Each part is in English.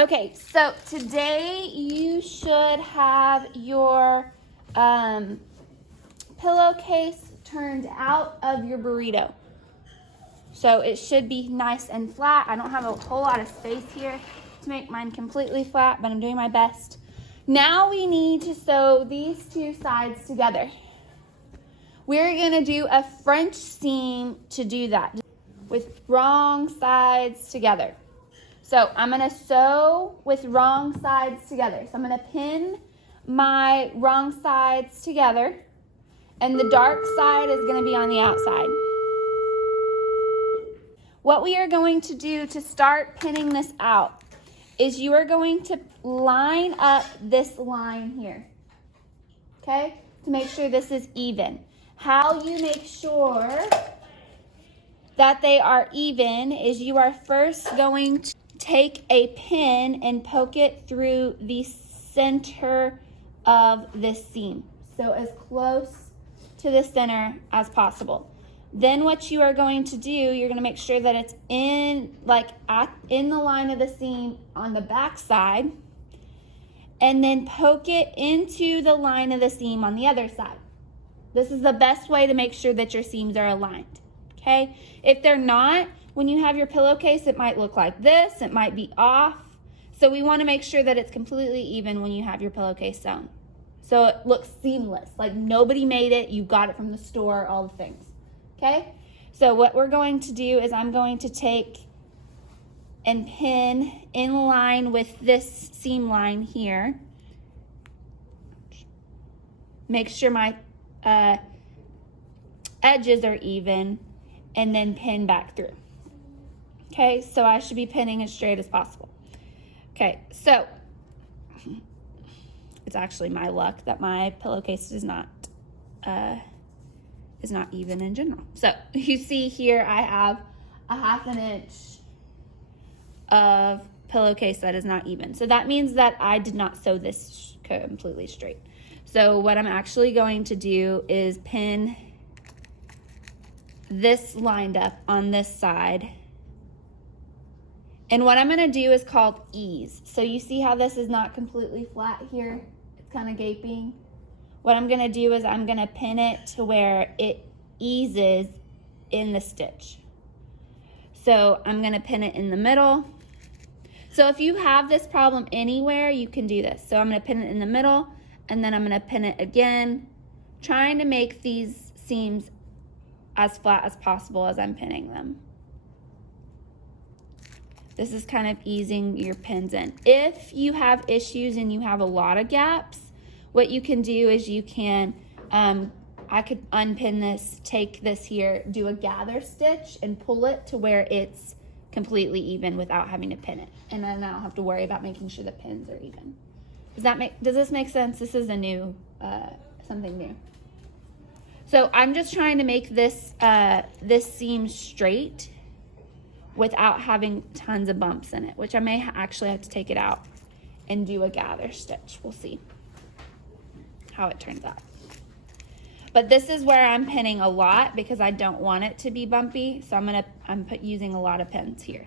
Okay, so today you should have your pillowcase turned out of your burrito. So it should be nice and flat. I don't have a whole lot of space here to make mine completely flat, but I'm doing my best. Now we need to sew these two sides together. We're gonna do a French seam to do that with wrong sides together. So I'm gonna sew with wrong sides together. So I'm gonna pin my wrong sides together, and the dark side is gonna be on the outside. What we are going to do to start pinning this out is you are going to line up this line here, okay? To make sure this is even. How you make sure that they are even is you are first going to take a pin and poke it through the center of this seam. So as close to the center as possible. Then what you are going to do, you're going to make sure that it's in the line of the seam on the back side, and then poke it into the line of the seam on the other side. This is the best way to make sure that your seams are aligned, okay? If they're not, when you have your pillowcase, it might look like this, it might be off. So we want to make sure that it's completely even when you have your pillowcase sewn. So it looks seamless, like nobody made it, you got it from the store, all the things. Okay, so what we're going to do is I'm going to take and pin in line with this seam line here. Make sure my edges are even, and then pin back through. Okay, so I should be pinning as straight as possible. Okay, so it's actually my luck that my pillowcase is not even in general. So you see here I have a 1/2 inch of pillowcase that is not even. So that means that I did not sew this completely straight. So what I'm actually going to do is pin this lined up on this side. And what I'm gonna do is called ease. So you see how this is not completely flat here? It's kind of gaping. What I'm gonna do is I'm gonna pin it to where it eases in the stitch. So I'm gonna pin it in the middle. So if you have this problem anywhere, you can do this. So I'm gonna pin it in the middle, and then I'm gonna pin it again, trying to make these seams as flat as possible as I'm pinning them. This is kind of easing your pins in. If you have issues and you have a lot of gaps, what you can do is you can, I could unpin this, take this here, do a gather stitch and pull it to where it's completely even without having to pin it. And then I don't have to worry about making sure the pins are even. Does this make sense? This is a new, something new. So I'm just trying to make this, this seam straight without having tons of bumps in it, which I may actually have to take it out and do a gather stitch. We'll see how it turns out. But this is where I'm pinning a lot because I don't want it to be bumpy. So I'm using a lot of pins here,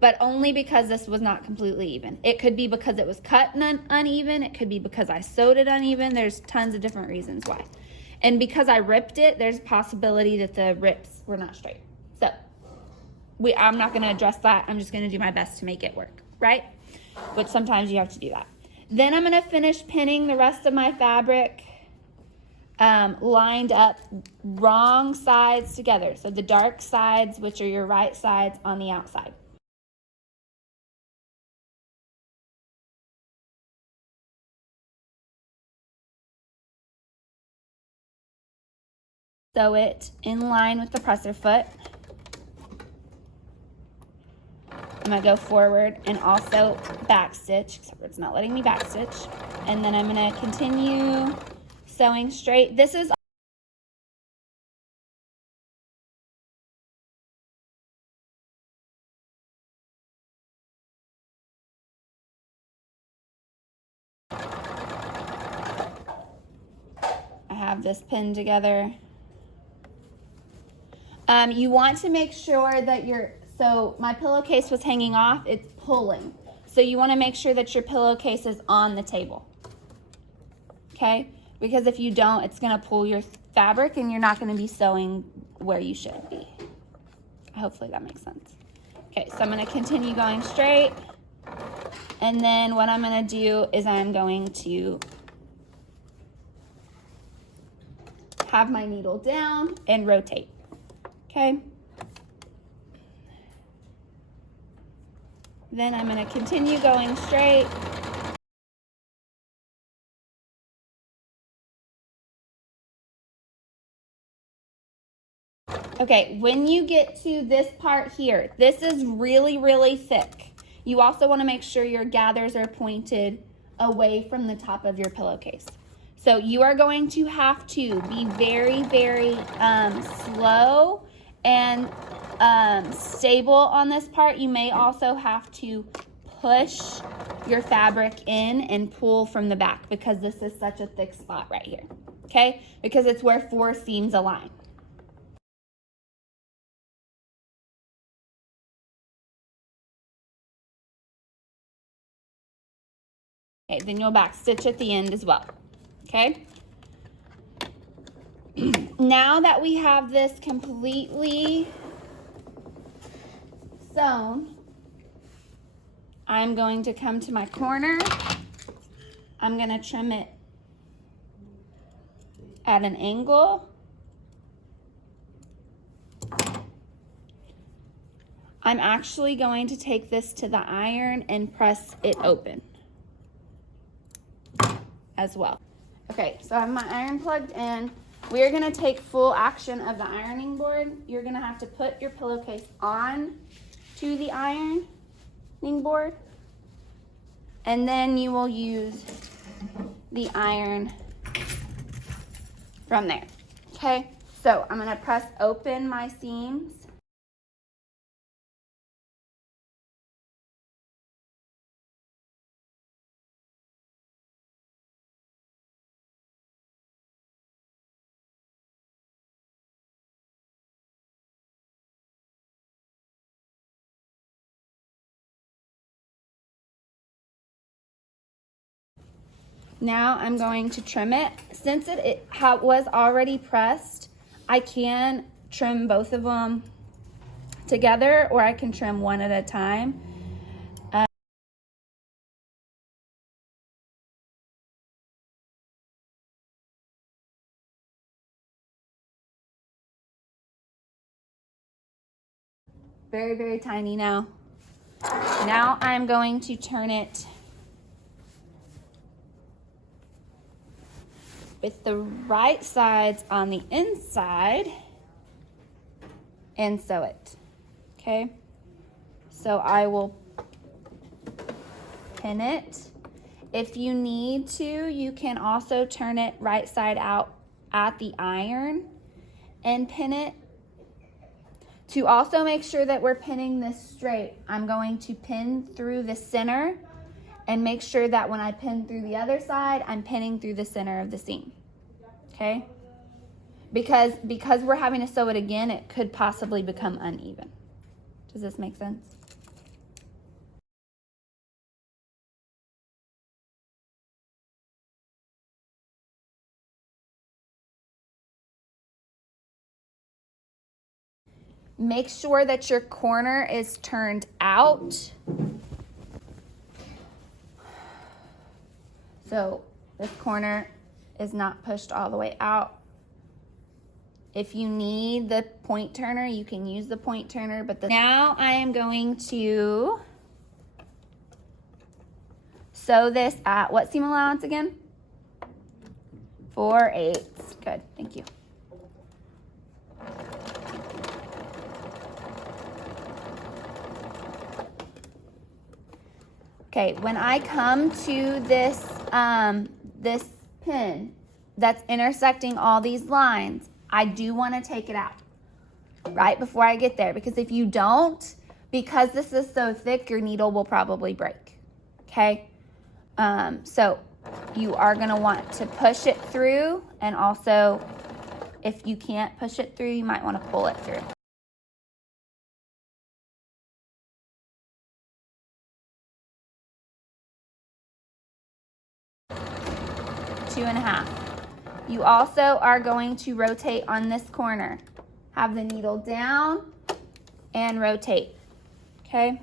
but only because this was not completely even. It could be because it was cut uneven. It could be because I sewed it uneven. There's tons of different reasons why. And because I ripped it, there's a possibility that the rips were not straight. So I'm not gonna address that. I'm just gonna do my best to make it work, right? Which sometimes you have to do that. Then I'm gonna finish pinning the rest of my fabric lined up wrong sides together. So the dark sides, which are your right sides, on the outside. Sew it in line with the presser foot. I'm gonna go forward and also back stitch, except for it's not letting me back stitch. And then I'm gonna continue sewing straight. This is I have this pinned together. You want to make sure that so my pillowcase was hanging off, it's pulling. So you want to make sure that your pillowcase is on the table. Okay? Because if you don't, it's going to pull your fabric and you're not going to be sewing where you should be. Hopefully that makes sense. Okay, so I'm going to continue going straight. And then what I'm going to do is I'm going to have my needle down and rotate. Okay? Then I'm going to continue going straight. Okay, when you get to this part here, this is really, really thick. You also want to make sure your gathers are pointed away from the top of your pillowcase. So you are going to have to be very, very slow and stable on this part. You may also have to push your fabric in and pull from the back because this is such a thick spot right here, okay? Because it's where 4 seams align. Okay, then you'll back stitch at the end as well, okay? Now that we have this completely sewn, I'm going to come to my corner. I'm going to trim it at an angle. I'm actually going to take this to the iron and press it open as well. Okay, so I have my iron plugged in. We're going to take full action of the ironing board. You're going to have to put your pillowcase on to the ironing board, and then you will use the iron from there. Okay, so I'm going to press open my seams. Now I'm going to trim it. Since it was already pressed, I can trim both of them together, or I can trim one at a time. Very, very tiny now. Now I'm going to turn it with the right sides on the inside and sew it, okay? So I will pin it. If you need to, you can also turn it right side out at the iron and pin it. To also make sure that we're pinning this straight, I'm going to pin through the center and make sure that when I pin through the other side, I'm pinning through the center of the seam, okay? Because we're having to sew it again, it could possibly become uneven. Does this make sense? Make sure that your corner is turned out. So this corner is not pushed all the way out. If you need the point turner, you can use the point turner, but now I am going to sew this at what seam allowance again? 4/8. Good, thank you. Okay, when I come to this, this pin that's intersecting all these lines, I do want to take it out right before I get there, because if you don't, because this is so thick, your needle will probably break, okay? So you are going to want to push it through, and also if you can't push it through, you might want to pull it through. 2.5. You also are going to rotate on this corner. Have the needle down and rotate, okay?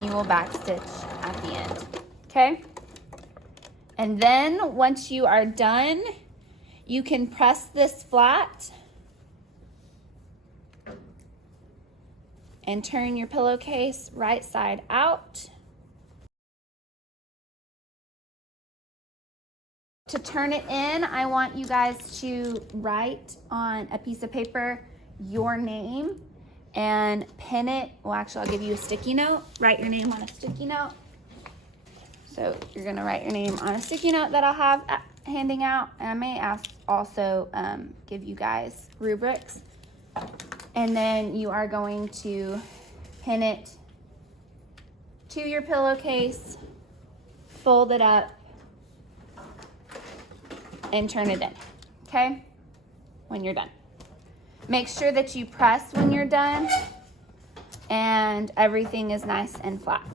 You will backstitch at the end, okay? And then once you are done, you can press this flat and turn your pillowcase right side out. To turn it in, I want you guys to write on a piece of paper your name and pin it. Well, actually, I'll give you a sticky note. Write your name on a sticky note. So you're gonna write your name on a sticky note that I'll have handing out. And I may also give you guys rubrics. And then you are going to pin it to your pillowcase, fold it up, and turn it in, okay? When you're done. Make sure that you press when you're done and everything is nice and flat.